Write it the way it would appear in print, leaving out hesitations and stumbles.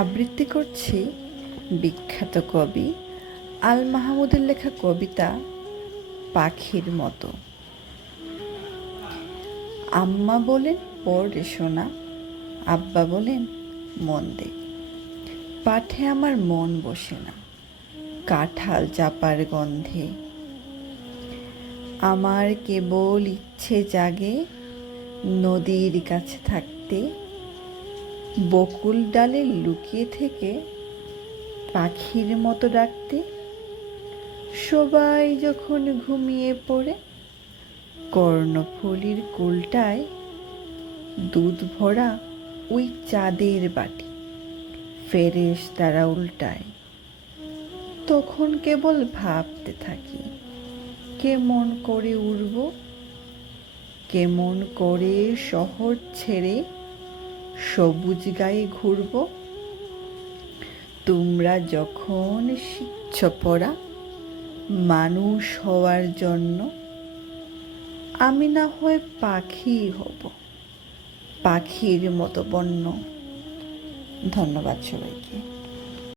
আবৃত্তি করছি বিখ্যাত কবি আল মাহমুদের লেখা কবিতা পাখির মতো। আম্মা বলেন পড় রে সোনা, আব্বা বলেন মন দে। পাঠে আমার মন বসে না, কাঁঠাল চাপার গন্ধে। আমার কেবল ইচ্ছে জাগে নদীর কাছে থাকতে, বকুল ডালে লুকিয়ে থেকে পাখির মতো ডাকতে। সবাই যখন ঘুমিয়ে পড়ে কর্ণফুলীর কুলটায় দুধ ভরা ওই চাঁদের বাটি ফেরেশতারা উল্টায়, তখন কেবল ভাবতে থাকি কেমন করে উড়ব, কেমন করে শহর ছেড়ে সবুজ গায়ে ঘুরব। তোমরা যখন শিখছ পড়া মানুষ হওয়ার জন্য, আমি না হয় পাখি হব, পাখির মতো বন্য। ধন্যবাদ সবাইকে।